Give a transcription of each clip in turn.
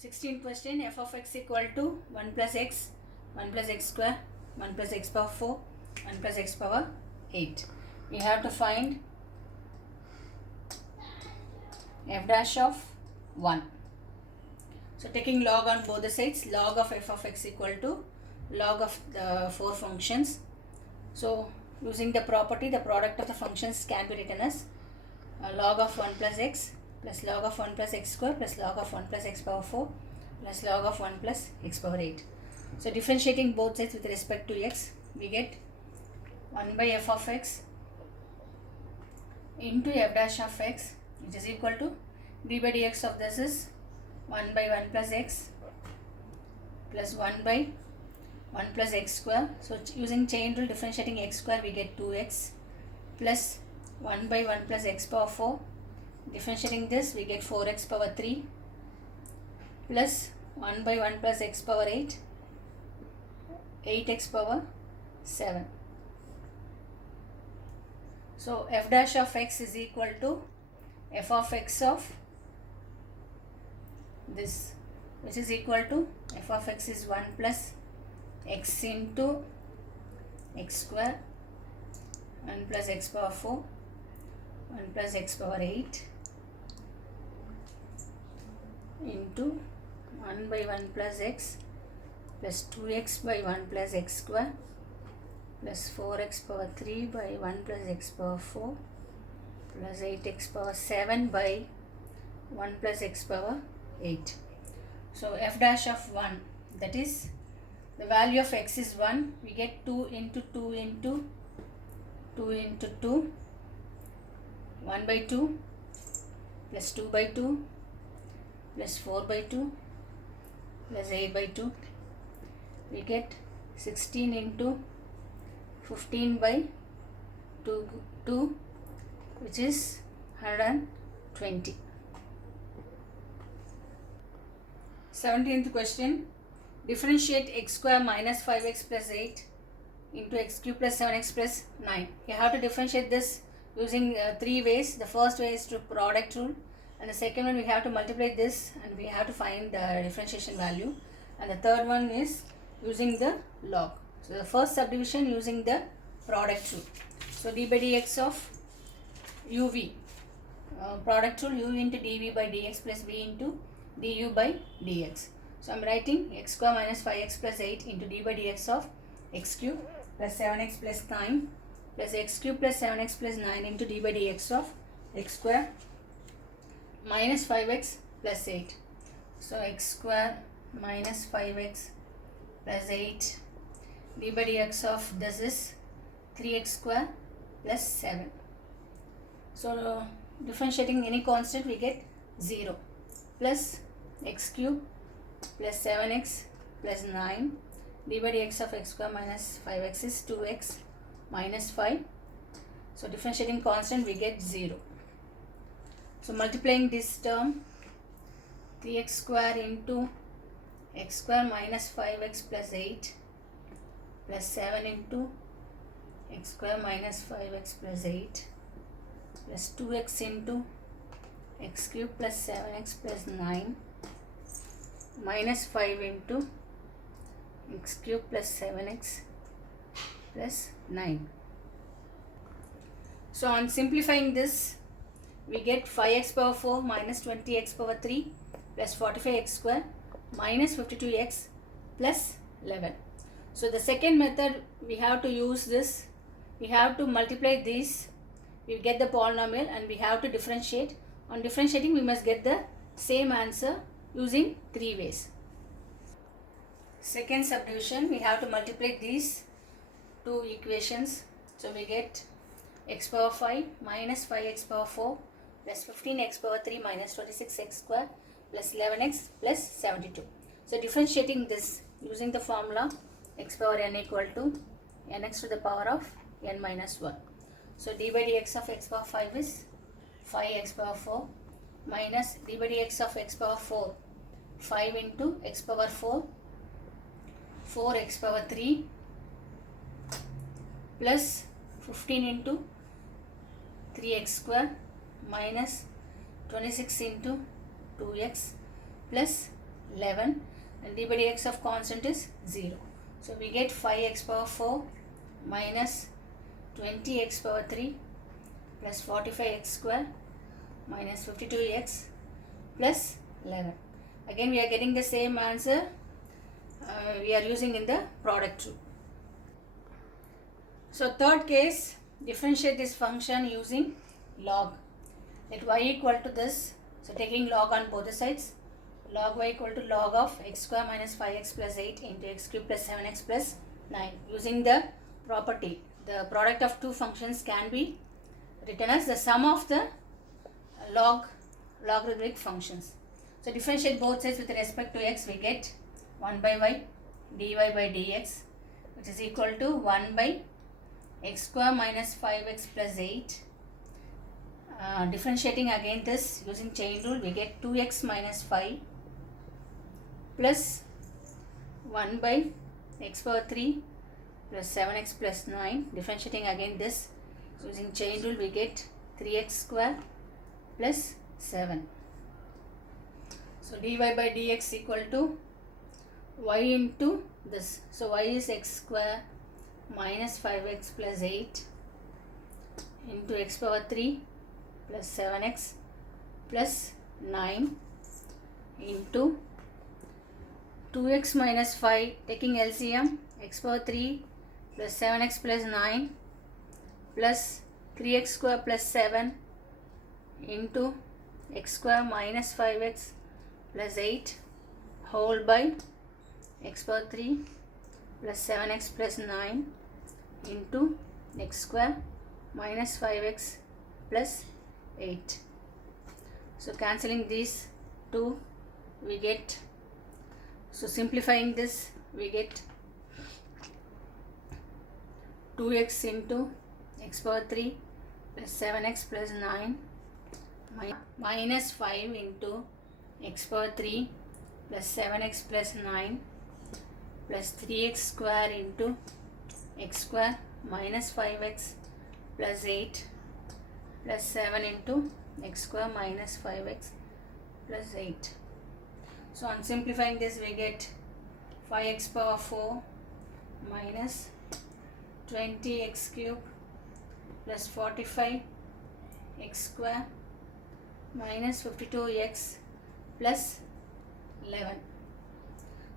16th question, f of x equal to 1 plus x, 1 plus x square, 1 plus x power 4, 1 plus x power 8. We have to find f dash of 1. So taking log on both the sides, log of f of x equal to log of the 4 functions. So using the property, the product of the functions can be written as log of 1 plus x plus log of 1 plus x square plus log of 1 plus x power 4 plus log of 1 plus x power 8. So differentiating both sides with respect to x, we get 1 by f of x into f dash of x, which is equal to d by dx of this is 1 by 1 plus x plus 1 by 1 plus x square. So using chain rule, differentiating x square, we get 2x plus 1 by 1 plus x power 4. Differentiating this, we get 4x power 3 plus 1 by 1 plus x power 8, 8x power 7. So f dash of x is equal to f of x of this, which is equal to f of x is 1 plus x into x square, 1 plus x power 4, 1 plus x power 8 into 1 by 1 plus x plus 2x by 1 plus x square plus 4x power 3 by 1 plus x power 4 plus 8x power 7 by 1 plus x power 8. So f dash of 1, that is the value of x is 1, we get 2 into 2 into 2 into 2, 1 by 2 plus 2 by 2 plus 4 by 2 plus 8 by 2, we get 16 into 15 by 2, which is 120. 17th question, differentiate x square minus 5x plus 8 into x cube plus 7x plus 9. You have to differentiate this using 3 ways. The first way is through product rule, and the second one we have to multiply this and we have to find the differentiation value, and the third one is using the log. So the first subdivision using the product rule. So d by dx of uv, product rule, u into dv by dx plus v into du by dx. So I am writing x square minus 5x plus 8 into d by dx of x cube plus 7x plus 9 plus x cube plus 7x plus 9 into d by dx of x square minus 5x plus 8. So x square minus 5x plus 8 d by dx of this is 3x square plus 7. So differentiating any constant, we get 0 plus x cube plus 7x plus 9 d by dx of x square minus 5x is 2x minus 5. So differentiating constant, we get 0. So multiplying this term, 3x square into x square minus 5x plus 8 plus 7 into x square minus 5x plus 8 plus 2x into x cube plus 7x plus 9 minus 5 into x cube plus 7x plus 9. So on simplifying this, we get 5x power 4 minus 20x power 3 plus 45x square minus 52x plus 11. So the second method, we have to use this, we have to multiply these, we get the polynomial and we have to differentiate. On differentiating, we must get the same answer using 3 ways. Second subdivision, we have to multiply these two equations. So we get x power 5 minus 5x power 4 plus 15x power 3 minus 26x square plus 11x plus 72. So differentiating this using the formula x power n equal to nx to the power of n minus 1. So d by dx of x power 5 is 5x power 4 minus d by dx of x power 4, 5 into x power 4, 4x power 3 plus 15 into 3x square minus 26 into 2x plus 11, and d by dx of constant is 0. So we get 5x power 4 minus 20x power 3 plus 45x square minus 52x plus 11. Again we are getting the same answer we are using in the product rule. So third case, differentiate this function using log. Let y equal to this, so taking log on both the sides, log y equal to log of x square minus 5x plus 8 into x cube plus 7x plus 9. Using the property, the product of two functions can be written as the sum of the logarithmic functions. So differentiate both sides with respect to x, we get 1 by y dy by dx, which is equal to 1 by x square minus 5x plus 8. Differentiating again this using chain rule, we get 2x minus 5 plus 1 by x power 3 plus 7x plus 9. Differentiating again this using chain rule, we get 3x square plus 7. So dy by dx equal to y into this. So y is x square minus 5x plus 8 into x power 3 plus 7x plus 9 into 2x minus 5, taking LCM, x power 3 plus 7x plus 9 plus 3x square plus 7 into x square minus 5x plus 8 whole by x power 3 plus 7x plus 9 into x square minus 5x plus 8. So cancelling these two, we get, so simplifying this, we get 2x into x power 3 plus 7x plus 9 minus 5 into x power 3 plus 7x plus 9 plus 3x square into x square minus 5x plus 8 plus 7 into x square minus 5x plus 8. So on simplifying this, we get 5x power 4 minus 20x cube plus 45x square minus 52x plus 11.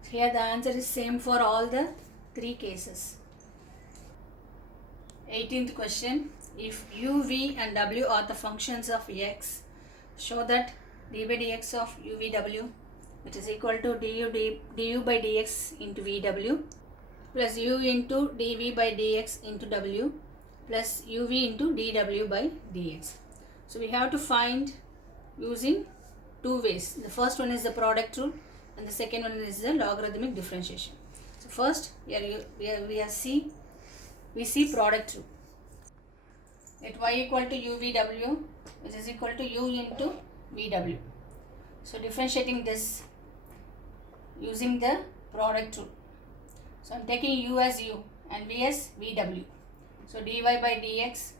Here the answer is same for all the three cases. 18th question. If u, v and w are the functions of x, show that d by dx of u, v, w, which is equal to du by dx into vw plus u into dv by dx into w plus uv into dw by dx. So we have to find using two ways. The first one is the product rule and the second one is the logarithmic differentiation. So first we see product rule. Let y equal to uvw, which is equal to u into vw. So differentiating this using the product rule. So I am taking u as u and v as vw. So dy by dx,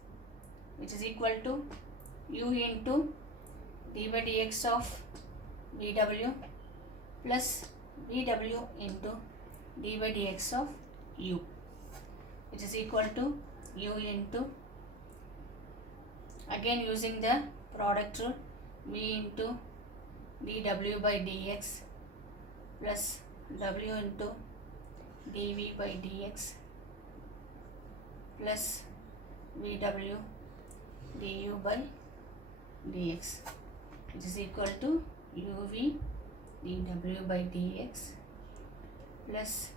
which is equal to u into d by dx of vw plus vw into d by dx of u, which is equal to u into, again using the product rule, v into dw by dx plus w into dv by dx plus vw du by dx, which is equal to uv dw by dx plus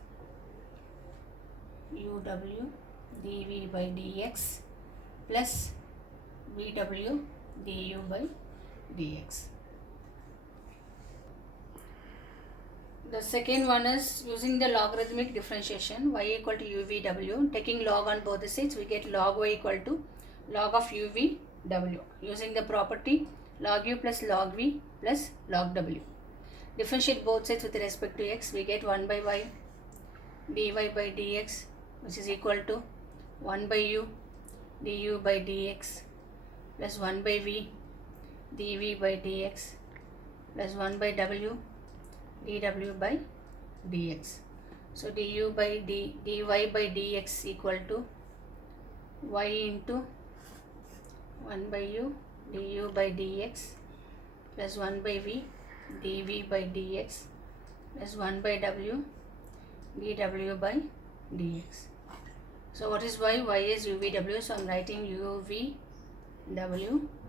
uw dv by dx plus vw du by dx. The second one is using the logarithmic differentiation, y equal to uvw. Taking log on both the sides, we get log y equal to log of uvw. Using the property log u plus log v plus log w. Differentiate both sides with respect to x, we get 1 by y dy by dx, which is equal to 1 by u du by dx plus 1 by v dv by dx plus 1 by w dw by dx. So du by dy by dx equal to y into 1 by u du by dx plus 1 by v dv by dx plus 1 by w dw by dx. So what is y? Y is uvw, so I am writing uvw,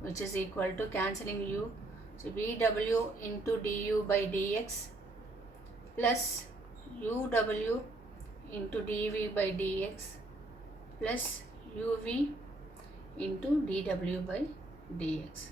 which is equal to cancelling u, so vw into du by dx plus uw into dv by dx plus uv into dw by dx.